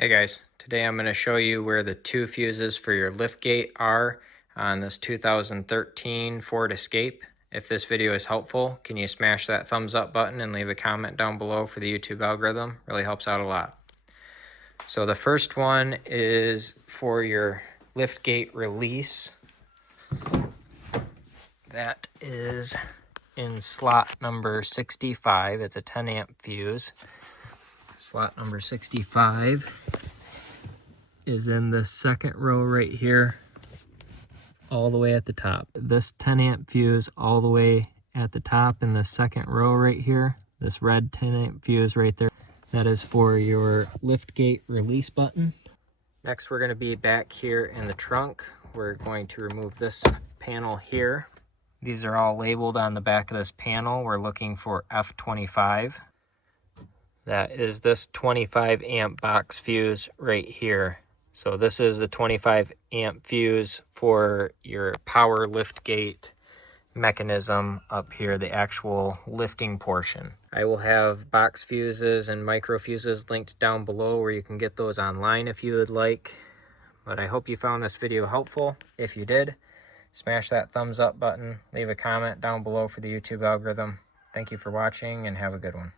Hey guys, today I'm going to show you where the two fuses for your lift gate are on this 2013 Ford Escape. If this video is helpful, can you smash that thumbs up button and leave a comment down below for the YouTube algorithm? Really helps out a lot. So the first one is for your lift gate release. That is in slot number 65. It's a 10 amp fuse. Slot number 65 is in the second row right here, all the way at the top. This 10 amp fuse all the way at the top in the second row right here, this red 10 amp fuse right there, that is for your lift gate release button. Next, we're going to be back here in the trunk. We're going to remove this panel here. These are all labeled on the back of this panel. We're looking for F25. That is this 25 amp box fuse right here. So this is the 25 amp fuse for your power lift gate mechanism up here, the actual lifting portion. I will have box fuses and micro fuses linked down below where you can get those online if you would like. But I hope you found this video helpful. If you did, smash that thumbs up button, leave a comment down below for the YouTube algorithm. Thank you for watching and have a good one.